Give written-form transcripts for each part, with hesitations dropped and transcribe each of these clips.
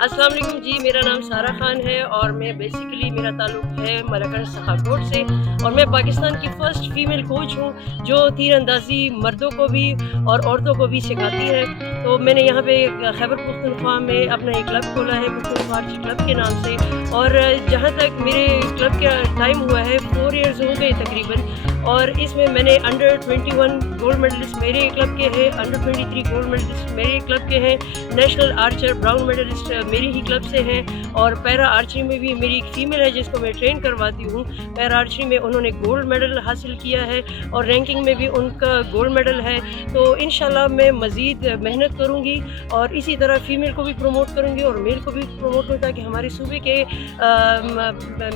अस्सलाम वालेकुम जी, मेरा नाम सारा खान है और मैं बेसिकली मेरा ताल्लुक़ है मरकज़ सखाकोट से और मैं पाकिस्तान की फ़र्स्ट फ़ीमेल कोच हूँ जो तीरंदाज़ी मर्दों को भी और औरतों को भी सिखाती है। तो मैंने यहाँ पे खैबर पख्तूनख्वा में अपना एक क्लब खोला है, पख्तूनख्वा आर्चरी क्लब के नाम से। और जहाँ तक मेरे क्लब का टाइम हुआ है 4 इयर्स हो गए तकरीबन, और इसमें मैंने अंडर 21 गोल्ड मेडलिस्ट मेरे क्लब के हैं, अंडर 23 गोल्ड मेडलिस्ट मेरे क्लब के हैं, नेशनल आर्चर ब्राउन मेडलिस्ट मेरे ही क्लब से हैं, और पैरा आर्चरी में भी मेरी एक फ़ीमेल है जिसको मैं ट्रेन करवाती हूँ। पैरा आर्चरी में उन्होंने गोल्ड मेडल हासिल किया है और रैंकिंग में भी उनका गोल्ड मेडल है। तो इंशाल्लाह मैं मज़ीद मेहनत करूँगी और इसी तरह फ़ीमेल को भी प्रमोट करूँगी और मेल को भी प्रमोट करूँ, ताकि हमारे सूबे के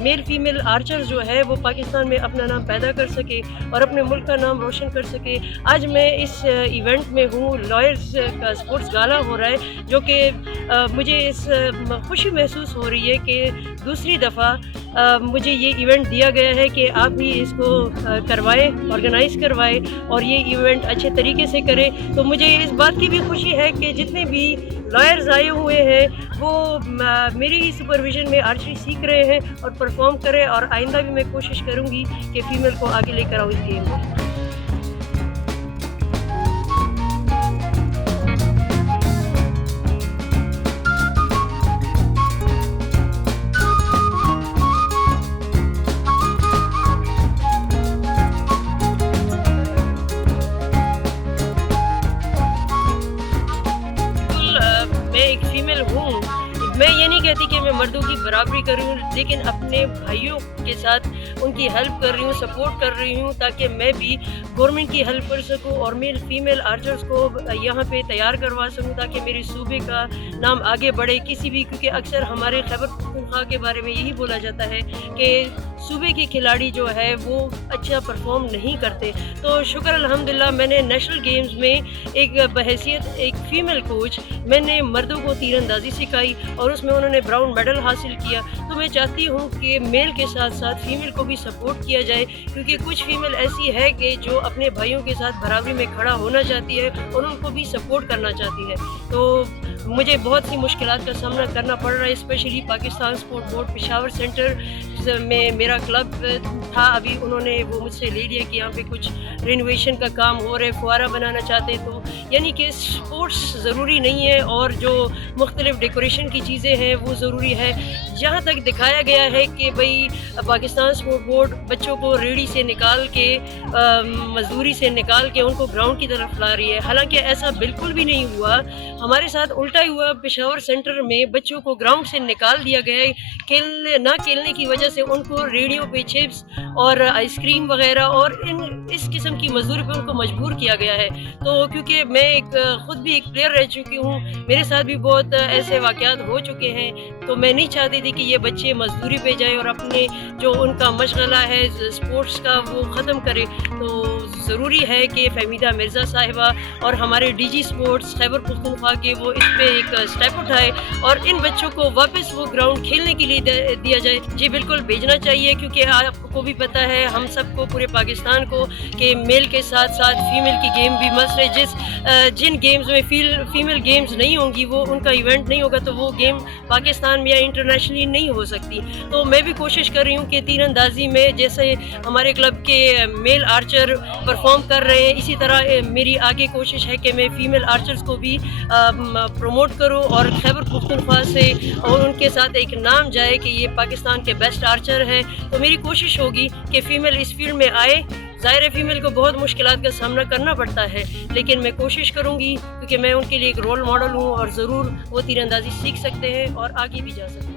मेल फ़ीमेल आर्चर्स जो है वो पाकिस्तान में अपना नाम पैदा कर सके और अपने मुल्क का नाम रोशन कर सके। आज मैं इस इवेंट में हूँ, लॉयर्स का स्पोर्ट्स गाला हो रहा है, जो कि मुझे इस खुशी महसूस हो रही है कि दूसरी दफ़ा मुझे ये इवेंट दिया गया है कि आप भी इसको करवाएं, ऑर्गेनाइज़ करवाएं और ये इवेंट अच्छे तरीके से करें। तो मुझे इस बात की भी खुशी है कि जितने भी लॉयर्स आए हुए हैं वो मेरी ही सुपरविज़न में आर्चरी सीख रहे हैं और परफॉर्म करें, और आइंदा भी मैं कोशिश करूँगी कि फ़ीमेल को आगे लेकर आऊँ इस गेम में। मैं एक फ़ीमेल हूँ, मैं ये नहीं कहती कि मैं मर्दों की बराबरी कर रही हूँ, लेकिन अपने भाइयों के साथ उनकी हेल्प कर रही हूँ, सपोर्ट कर रही हूँ, ताकि मैं भी गवर्नमेंट की हेल्प कर सकूँ और मेल फ़ीमेल आर्चर्स को यहाँ पे तैयार करवा सकूँ, ताकि मेरे सूबे का नाम आगे बढ़े किसी भी। क्योंकि अक्सर हमारे खैबर पख्तूनख्वा के बारे में यही बोला जाता है कि सूबे के खिलाड़ी जो है वो अच्छा परफॉर्म नहीं करते। तो शुक्र अल्हम्दुलिल्लाह, मैंने नेशनल गेम्स में एक बहैसियत एक फ़ीमेल कोच मैंने मर्दों को तीरंदाज़ी सिखाई और उसमें उन्होंने ब्राउन मेडल हासिल किया। तो मैं चाहती हूँ कि मेल के साथ साथ फ़ीमेल को भी सपोर्ट किया जाए, क्योंकि कुछ फ़ीमेल ऐसी है कि जो अपने भाइयों के साथ बराबरी में खड़ा होना चाहती है और उनको भी सपोर्ट करना चाहती है। तो मुझे बहुत सी मुश्किलात का सामना करना पड़ रहा है, specially Pakistan sport board Peshawar centre में मेरा क्लब था, अभी उन्होंने वो मुझसे ले लिया कि यहाँ पे कुछ रेनोवेशन का काम हो रहा है, फुआरा बनाना चाहते हैं। तो यानी कि स्पोर्ट्स ज़रूरी नहीं है और जो मुख्तलिफ डेकोरेशन की चीज़ें हैं वो ज़रूरी है। जहाँ तक दिखाया गया है कि भाई पाकिस्तान स्पोर्ट बोर्ड बच्चों को रेड़ी से निकाल के मजदूरी से निकाल के उनको ग्राउंड की तरफ ला रही है, हालांकि ऐसा बिल्कुल भी नहीं हुआ। हमारे साथ उल्टा ही हुआ, पेशावर सेंटर में बच्चों को ग्राउंड से निकाल दिया गया है। ना खेलने की वजह से उनको रेडियो पे चिप्स और आइसक्रीम वगैरह और इस किस्म की मजदूरी पे उनको मजबूर किया गया है। तो क्योंकि मैं खुद भी एक प्लेयर रह चुकी हूँ, मेरे साथ भी बहुत ऐसे वाक़यात हो चुके हैं, तो मैं नहीं चाहती थी कि ये बच्चे मजदूरी पे जाए और अपने जो उनका मशगला है स्पोर्ट्स का वो ख़त्म करें। तो ज़रूरी है कि फहमीदा मिर्ज़ा साहिबा और हमारे डीजी स्पोर्ट्स खैबर पख्तूनख्वा के वो इस पे एक स्टेप उठाए और इन बच्चों को वापस वो ग्राउंड खेलने के लिए दिया जाए। जी बिल्कुल, भेजना चाहिए, क्योंकि आपको भी पता है, हम सबको, पूरे पाकिस्तान को, कि मेल के साथ साथ फ़ीमेल की गेम भी मस्ट है। जिन गेम्स में फ़ीमेल गेम्स नहीं होंगी, वो उनका इवेंट नहीं होगा, तो वो गेम पाकिस्तान में या इंटरनेशनली नहीं हो सकती। तो मैं भी कोशिश कर रही हूँ कि तीरंदाजी में जैसे हमारे क्लब के मेल आर्चर परफॉर्म कर रहे हैं, इसी तरह मेरी आगे कोशिश है कि मैं फ़ीमेल आर्चर्स को भी प्रमोट करूँ और खैबर पख्तूनख्वा से और उनके साथ एक नाम जाए कि ये पाकिस्तान के बेस्ट आर्चर है। तो मेरी कोशिश होगी कि फ़ीमेल इस फील्ड में आए। ज़ाहिर है फ़ीमेल को बहुत मुश्किलात का सामना करना पड़ता है, लेकिन मैं कोशिश करूँगी, क्योंकि मैं उनके लिए एक रोल मॉडल हूँ और ज़रूर वो तीरंदाज़ी सीख सकते हैं और आगे भी जा सकते हैं।